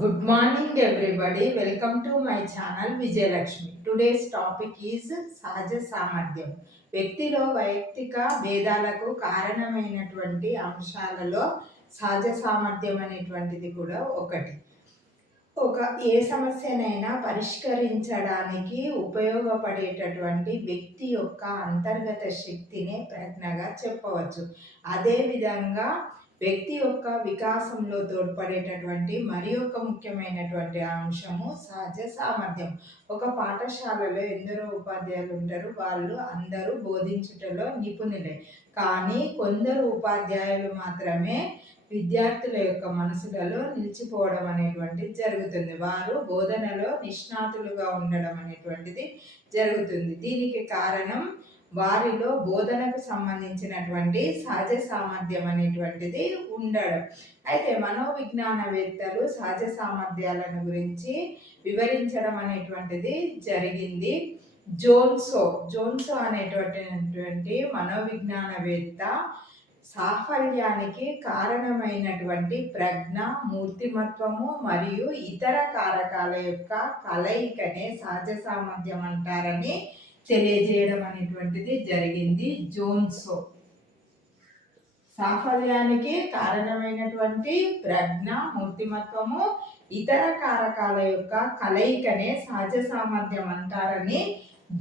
Good morning everybody. Welcome to my channel Vijay Lakshmi. Today's topic is సహజ సామర్థ్యం. వ్యక్తిలో వైయక్తిక భేదాలకు కారణమైనటువంటి అంశాలలో సహజ సామర్థ్యం అనేటువంటిది కూడా ఒకటి. ఏ సమస్యనైనా పరిష్కరించడానికి ఉపయోగపడేటటువంటి వ్యక్తి యొక్క అంతర్గత శక్తినే ప్రజ్ఞగా చెప్పవచ్చు. అదేవిధంగా వ్యక్తి యొక్క వికాసంలో తోడ్పడేటటువంటి మరి ఒక ముఖ్యమైనటువంటి అంశము సహజ సామర్థ్యం. ఒక పాఠశాలలో ఎందరో ఉపాధ్యాయులు ఉంటారు, వాళ్ళు అందరూ బోధించుటలో నిపుణులే. కానీ కొందరు ఉపాధ్యాయులు మాత్రమే విద్యార్థుల యొక్క మనసులలో నిలిచిపోవడం అనేటువంటిది జరుగుతుంది. వారు బోధనలో నిష్ణాతులుగా ఉండడం అనేటువంటిది జరుగుతుంది. దీనికి కారణం వారిలో బోధనకు సంబంధించినటువంటి సహజ సామర్థ్యం అనేటువంటిది ఉండడం. అయితే మనోవిజ్ఞానవేత్తలు సహజ సామర్థ్యాలను గురించి వివరించడం అనేటువంటిది జరిగింది. జోన్సో అనేటువంటి మనోవిజ్ఞానవేత్త సాఫల్యానికి కారణమైనటువంటి ప్రజ్ఞ, మూర్తిమత్వము మరియు ఇతర కారకాల యొక్క కలయికనే సహజ సామర్థ్యం అంటారని తెలియజేయడం అనేటువంటిది జరిగింది. జోన్సో సాఫల్యానికి కారణమైనటువంటి ప్రజ్ఞ, మూర్తిమత్వము, ఇతర కారకాల యొక్క కలయికనే సహజ సామర్థ్యం అంటారని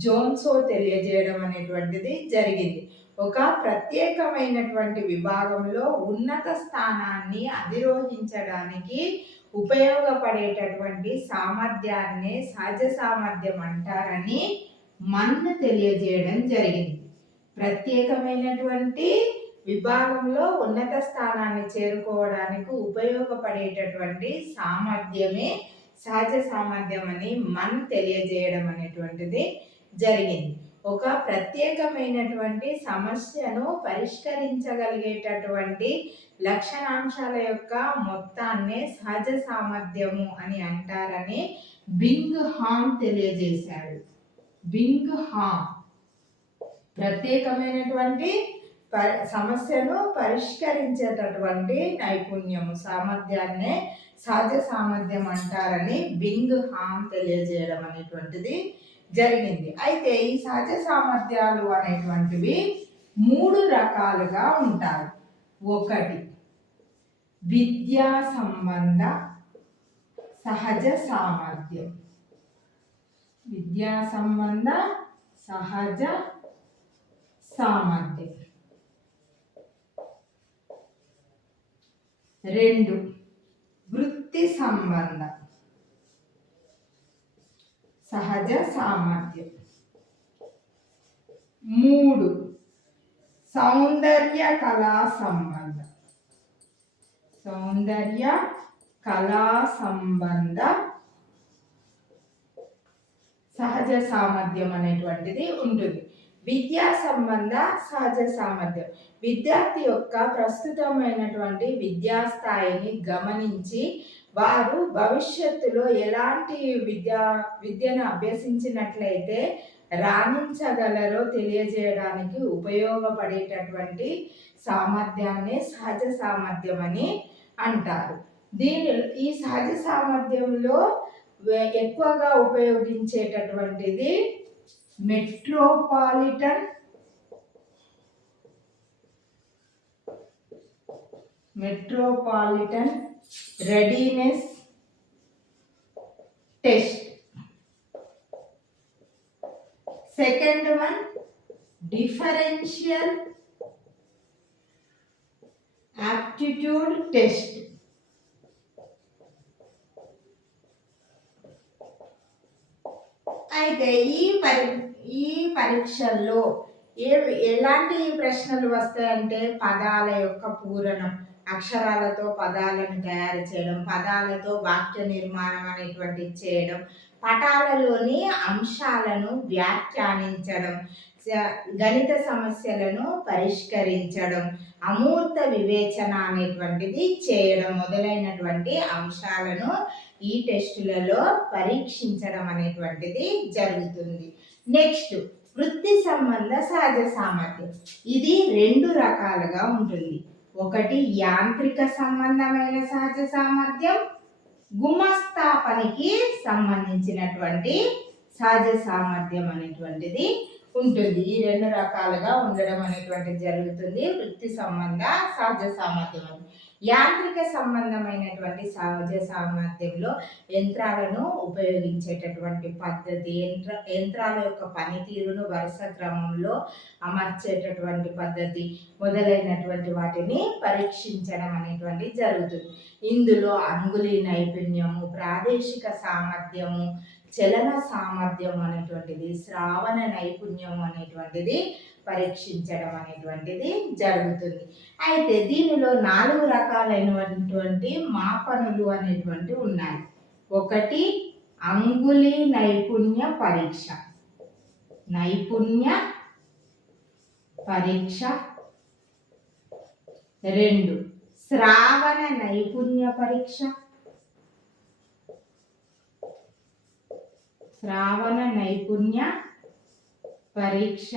జోన్సో తెలియజేయడం అనేటువంటిది జరిగింది. ఒక ప్రత్యేకమైనటువంటి విభాగంలో ఉన్నత స్థానాన్ని అధిరోహించడానికి ఉపయోగపడేటటువంటి సామర్థ్యాన్ని సహజ సామర్థ్యం అంటారని తెలియజేయడం జరిగింది. ప్రత్యేకమైనటువంటి విభాగంలో ఉన్నత స్థానాన్ని చేరుకోవడానికి ఉపయోగపడేటటువంటి సామర్థ్యమే సహజ సామర్థ్యం అని తెలియజేయడం అనేటువంటిది జరిగింది. ఒక ప్రత్యేకమైనటువంటి సమస్యను పరిష్కరించగలిగేటటువంటి లక్షణాంశాల యొక్క మొత్తాన్నే సహజ సామర్థ్యము అని అంటారని బింగ్హామ్ తెలియజేశాడు. బింగ్హామ్ ప్రత్యేకమైనటువంటి సమస్యను పరిష్కరించేటటువంటి నైపుణ్యము, సామర్థ్యాన్నే సహజ సామర్థ్యం అంటారని బింగ్హామ్ తెలియజేయడం అనేటువంటిది జరిగింది. అయితే ఈ సహజ సామర్థ్యాలు అనేటువంటివి 3 రకాలుగా ఉంటాయి. ఒకటి విద్యా సంబంధ సహజ సామర్థ్యం. విద్యా సంబంధ సహజ సామర్థ్యం. 2 వృత్తి సంబంధ సహజ సామర్థ్యం. 3 సౌందర్య కళా సంబంధ సహజ సామర్థ్యం అనేటువంటిది ఉంటుంది. విద్యా సంబంధ సహజ సామర్థ్యం విద్యార్థి యొక్క ప్రస్తుతమైనటువంటి విద్యాస్థాయిని గమనించి వారు భవిష్యత్తులో ఎలాంటి విద్యను అభ్యసించినట్లయితే రాణించగలరో తెలియజేయడానికి ఉపయోగపడేటటువంటి సామర్థ్యాన్ని సహజ సామర్థ్యం అని అంటారు. ఈ సహజ సామర్థ్యంలో ఎక్కువగా ఉపయోగించేటటువంటిది metropolitan readiness test. Second one differential aptitude test. అయితే ఈ పరీక్షల్లో ఎలాంటి ప్రశ్నలు వస్తాయంటే పదాల యొక్క పూరణం, అక్షరాలతో పదాలను తయారు చేయడం, పదాలతో వాక్య నిర్మాణం అనేటువంటిది చేయడం, పటాలలోని అంశాలను వ్యాఖ్యానించడం, గణిత సమస్యలను పరిష్కరించడం, అమూర్త వివేచన అనేటువంటిది చేయడం మొదలైనటువంటి అంశాలను ఈ టెస్టులలో పరీక్షించడం అనేటువంటిది జరుగుతుంది. నెక్స్ట్ వృత్తి సంబంధ సహజ సామర్థ్యం. ఇది 2 రకాలుగా ఉంటుంది. ఒకటి యాంత్రిక సంబంధమైన సహజ సామర్థ్యం, గుమస్తా పనికి సంబంధించినటువంటి సహజ సామర్థ్యం అనేటువంటిది ఉంటుంది. ఈ రెండు రకాలుగా ఉండడం అనేటువంటిది జరుగుతుంది. వృత్తి సంబంధ సహజ సామర్థ్యం అని. యాంత్రిక సంబంధమైనటువంటి సహజ సామర్థ్యంలో యంత్రాలను ఉపయోగించేటటువంటి పద్ధతి, యంత్రాల యొక్క పనితీరును వరుస క్రమంలో అమర్చేటటువంటి పద్ధతి మొదలైనటువంటి వాటిని పరీక్షించడం అనేటువంటి జరుగుతుంది. ఇందులో అంగుళి నైపుణ్యము, ప్రాదేశిక సామర్థ్యము, చలన సామర్థ్యం అనేటువంటిది, శ్రావణ నైపుణ్యం అనేటువంటిది పరీక్షించడం అనేటువంటిది జరుగుతుంది. అయితే దీనిలో 4 రకాలైనటువంటి మాపనులు అనేటువంటి ఉన్నాయి. ఒకటి అంగుళి నైపుణ్య పరీక్ష, నైపుణ్య పరీక్ష. 2 శ్రావణ నైపుణ్య పరీక్ష, శ్రావణ నైపుణ్య పరీక్ష.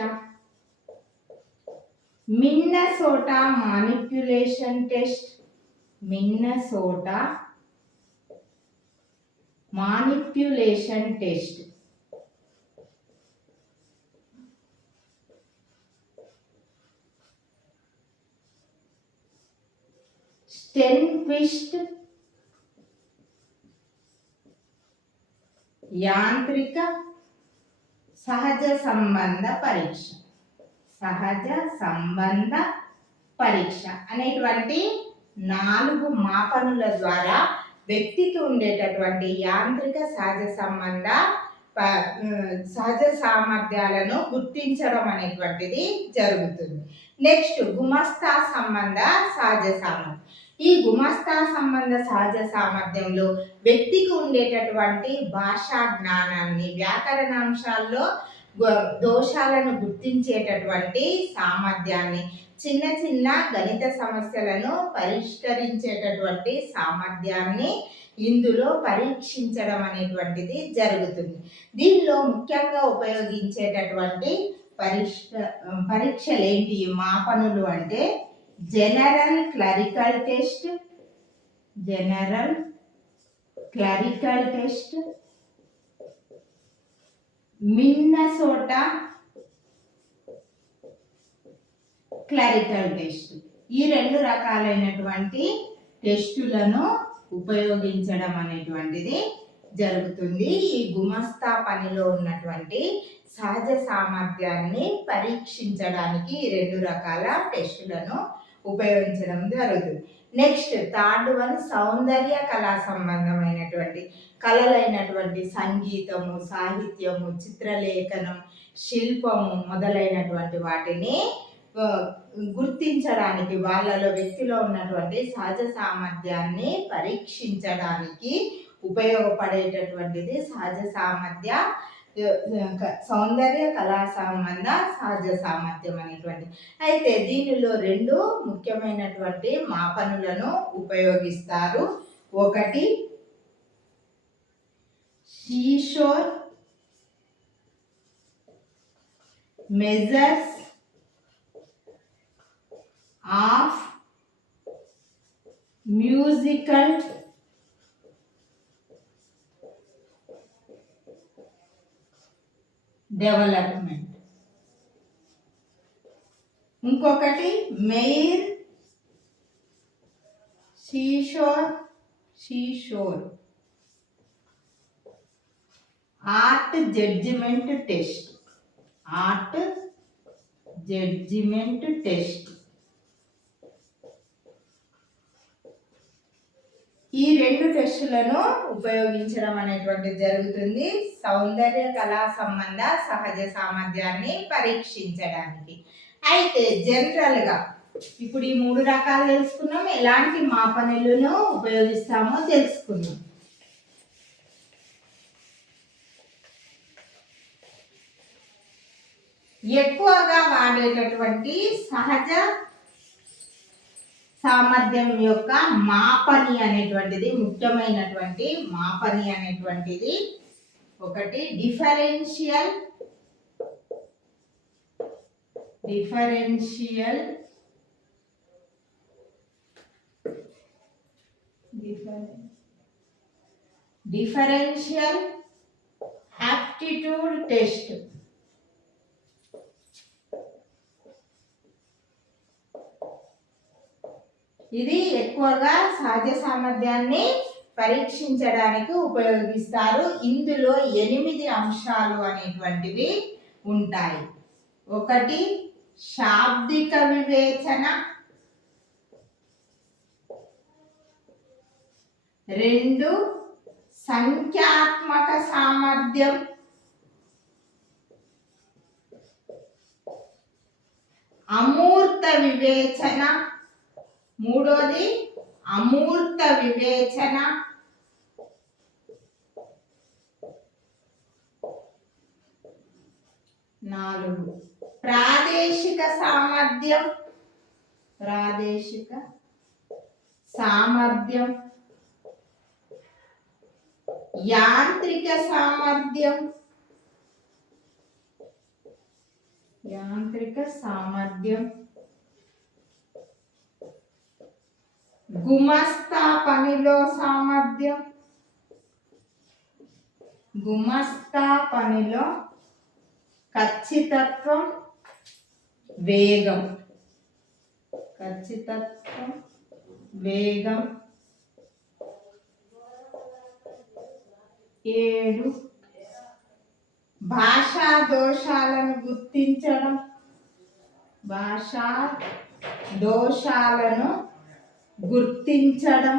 Minnesota manipulation test, Minnesota manipulation test. Stenquist యాంత్రిక సహజ సంబంధ పరీక్ష, సహజ సంబంధ పరీక్ష అనేటువంటి 4 మాపనుల ద్వారా వ్యక్తికి ఉండేటటువంటి యాంత్రిక సహజ సామర్థ్యాలను గుర్తించడం అనేటువంటిది జరుగుతుంది. నెక్స్ట్ గుమస్తా సంబంధ సహజ సామర్థ్యం. ఈ గుమస్తా సంబంధ సహజ సామర్థ్యంలో వ్యక్తికి ఉండేటటువంటి భాషా జ్ఞానాన్ని, వ్యాకరణాంశాల్లో దోషాలను గుర్తించేటటువంటి సామర్థ్యాన్ని, చిన్న చిన్న గణిత సమస్యలను పరిష్కరించేటటువంటి సామర్థ్యాన్ని ఇందులో పరీక్షించడం అనేటువంటిది జరుగుతుంది. దీనిలో ముఖ్యంగా ఉపయోగించేటటువంటి పరీక్షలు ఏంటి, మాపనులు అంటే general clerical test, general clerical test, Minnesota clerical test. ఈ 2 రకాలైనటువంటి టెస్టులను ఉపయోగించడం అనేటువంటిది జరుగుతుంది. ఈ గుమస్తా పనిలో ఉన్నటువంటి సహజ సామర్థ్యాన్ని పరీక్షించడానికి ఈ 2 రకాల టెస్టులను ఉపయోగించడం జరుగుతుంది. నెక్స్ట్ 3rd వన్ సౌందర్య కళా సంబంధమైనటువంటి కళలైనటువంటి సంగీతము, సాహిత్యము, చిత్రలేఖనం, శిల్పము మొదలైనటువంటి వాటిని గుర్తించడానికి, వాళ్ళలో వ్యక్తిలో ఉన్నటువంటి సహజ సామర్థ్యాన్ని పరీక్షించడానికి ఉపయోగపడేటటువంటిది సౌందర్య కళా సంబంధ సహజ సామర్థ్యం అనేటువంటి. అయితే దీనిలో 2 ముఖ్యమైనటువంటి మాపనులను ఉపయోగిస్తారు. ఒకటి Seashore measures of musical development. ఇంకొకటి Meier Seashore art judgement test, art judgement test. ఈ 2 టెస్టులను ఉపయోగించడం అనేటువంటిది జరుగుతుంది సౌందర్య కళా సంబంధ సహజ సామర్థ్యాన్ని పరీక్షించడానికి. అయితే జనరల్గా ఇప్పుడు ఈ 3 రకాలు తెలుసుకున్నాం, ఎలాంటి మాపనులను ఉపయోగిస్తామో తెలుసుకున్నాం. ఎక్కువగా వాడేటటువంటి సహజ సామర్థ్యం యొక్క మాపని అనేటువంటిది, ముఖ్యమైనటువంటి మాపని అనేటువంటిది ఒకటి డిఫరెన్షియల్ డిఫరెన్షియల్ యాప్టిట్యూడ్ టెస్ట్. ఇది ఎక్కువగా సహజ సామర్థ్యాన్ని పరీక్షించడానికి ఉపయోగిస్తారు. ఇందులో 8 అంశాలు అనేటువంటివి ఉంటాయి. 1 శాబ్దిక వివేచన, 2 సంఖ్యాత్మక సామర్థ్యం, 3 అమూర్త వివేచన, 3 అమూర్త వివేచన, 4 ప్రాదేశిక సామర్థ్యం, ప్రాదేశిక సామర్థ్యం, యాంత్రిక సామర్థ్యం, యాంత్రిక సామర్థ్యం, గుమస్తా పనిలో సామర్థ్యం, గుమస్తా పనిలో ఖచ్చితత్వం, వేగం, ఖచ్చితత్వం, వేగం, 7 భాషా దోషాలను గుర్తించడం, భాషా దోషాలను గుర్తించడం,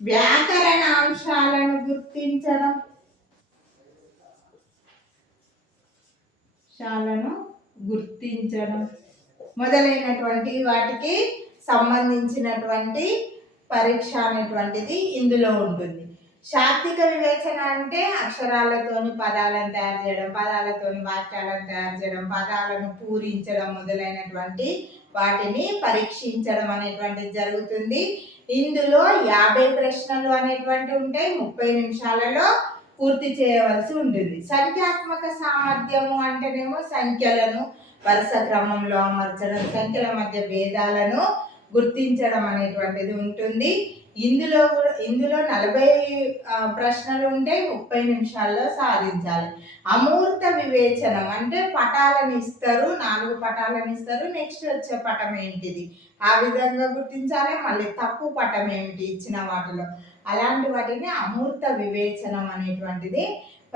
వ్యాకరణ అంశాలను గుర్తించడం, మొదలైనటువంటి వాటికి సంబంధించినటువంటి పరీక్ష అనేటువంటిది ఇందులో ఉంటుంది. శాబ్దిక వివేచన అంటే అక్షరాలతోని పదాలను తయారు చేయడం, పదాలతోని వాక్యాలను తయారు చేయడం, పదాలను పూరించడం మొదలైనటువంటి వాటిని పరీక్షించడం అనేటువంటిది జరుగుతుంది. ఇందులో 50 ప్రశ్నలు అనేటువంటి ఉంటాయి. 30 నిమిషాలలో పూర్తి చేయవలసి ఉంటుంది. సంఖ్యాత్మక సామర్థ్యము అంటేనేమో సంఖ్యలను వరుస క్రమంలో అమర్చడం, సంఖ్యల మధ్య భేదాలను గుర్తించడం అనేటువంటిది ఉంటుంది. ఇందులో 40 ప్రశ్నలు ఉంటే 30 నిమిషాల్లో సాధించాలి. అమూర్త వివేచనం అంటే పటాలను ఇస్తారు, 4 పటాలను ఇస్తారు, నెక్స్ట్ వచ్చే పటం ఏంటిది ఆ విధంగా గుర్తించాలి. మళ్ళీ తప్పు పటం ఏమిటి ఇచ్చిన వాటిలో, అలాంటి వాటిని అమూర్త వివేచనం అనేటువంటిది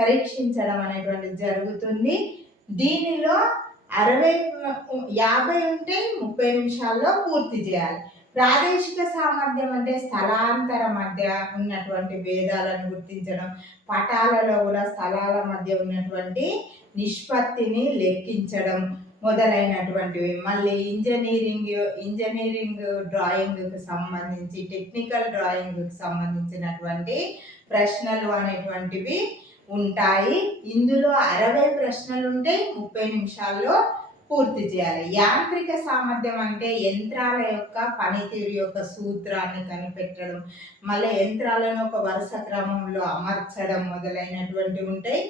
పరీక్షించడం అనేటువంటిది జరుగుతుంది. దీనిలో 50 ఉంటే 30 నిమిషాల్లో పూర్తి చేయాలి. ప్రాదేశిక సామర్థ్యం అంటే స్థలాంతర మధ్య ఉన్నటువంటి భేదాలను గుర్తించడం, పటాలలో కూడా స్థలాల మధ్య ఉన్నటువంటి నిష్పత్తిని లెక్కించడం మొదలైనటువంటివి. మళ్ళీ ఇంజనీరింగ్ డ్రాయింగ్కి సంబంధించి, టెక్నికల్ డ్రాయింగ్కి సంబంధించినటువంటి ప్రశ్నలు అనేటువంటివి ఉంటాయి. ఇందులో 60 ప్రశ్నలు ఉంటే 30 నిమిషాల్లో పూర్తి చేయాలి. యాంత్రిక సామర్థ్యం అంటే యంత్రాల యొక్క పనితీరు యొక్క సూత్రాన్ని కనిపెట్టడం, మళ్ళీ యంత్రాలను ఒక వరుస క్రమంలో అమర్చడం మొదలైనటువంటివి ఉంటాయి.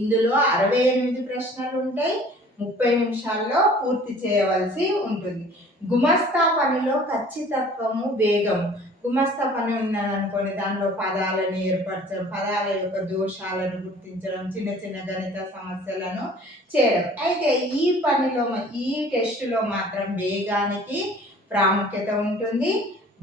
ఇందులో 68 ప్రశ్నలు ఉంటాయి. 30 నిమిషాల్లో పూర్తి చేయవలసి ఉంటుంది. గుమస్తా పనిలో ఖచ్చితత్వము, వేగము. గుమస్తా పని ఉన్నదనుకోండి, దానిలో పదాలను ఏర్పరచడం, పదాల యొక్క దోషాలను గుర్తించడం, చిన్న చిన్న గణిత సమస్యలను చేయడం. అయితే ఈ పనిలో, ఈ టెస్టులో మాత్రం వేగానికి ప్రాముఖ్యత ఉంటుంది.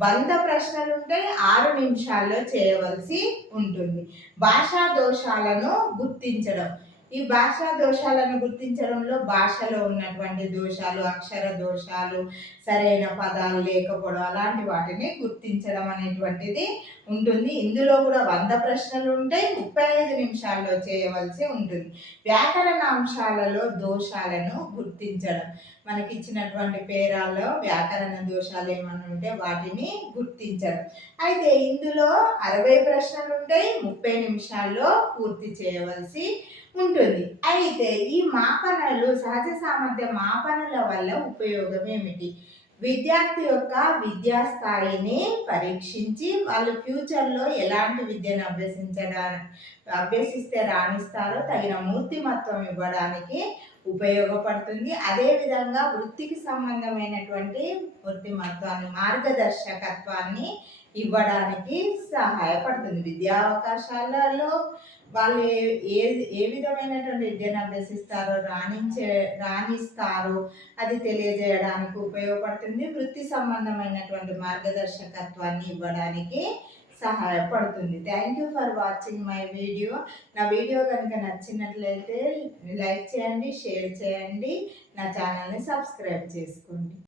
100 ప్రశ్నలు ఉంటే 6 నిమిషాల్లో చేయవలసి ఉంటుంది. భాషా దోషాలను గుర్తించడం. ఈ భాషా దోషాలను గుర్తించడంలో భాషలో ఉన్నటువంటి దోషాలు, అక్షర దోషాలు, సరైన పదాలు లేకపోవడం, అలాంటి వాటిని గుర్తించడం అనేటువంటిది ఉంటుంది. ఇందులో కూడా 100 ప్రశ్నలు ఉంటాయి. 35 నిమిషాల్లో చేయవలసి ఉంటుంది. వ్యాకరణ అంశాలలో దోషాలను గుర్తించడం. మనకి ఇచ్చినటువంటి పేరాల్లో వ్యాకరణ దోషాలు ఏమన్నా ఉంటే వాటిని గుర్తించడం. అయితే ఇందులో 60 ప్రశ్నలు ఉంటాయి. 30 నిమిషాల్లో పూర్తి చేయవలసి ఉంటుంది. అయితే ఈ మాపనలు, సహజ సామర్థ్య మాపనల వల్ల ఉపయోగం ఏమిటి? విద్యార్థి యొక్క విద్యా స్థాయిని పరీక్షించి వాళ్ళు ఫ్యూచర్లో ఎలాంటి విద్యను అభ్యసిస్తే రాణిస్తారో తగిన మూర్తిమత్వం ఇవ్వడానికి ఉపయోగపడుతుంది. అదేవిధంగా వృత్తికి సంబంధమైనటువంటి వృత్తిమత్వాన్ని, మార్గదర్శకత్వాన్ని ఇవ్వడానికి సహాయపడుతుంది. విద్యా అవకాశాలలో వాళ్ళు ఏ విధమైనటువంటి విద్యను అభ్యసిస్తారో, రాణిస్తారో అది తెలియజేయడానికి ఉపయోగపడుతుంది. వృత్తి సంబంధమైనటువంటి మార్గదర్శకత్వాన్ని ఇవ్వడానికి సహాయపడుతుంది. Thank you for watching my video. నా వీడియో కనుక నచ్చినట్లయితే లైక్ చేయండి, షేర్ చేయండి, నా ఛానల్ని సబ్స్క్రైబ్ చేసుకోండి.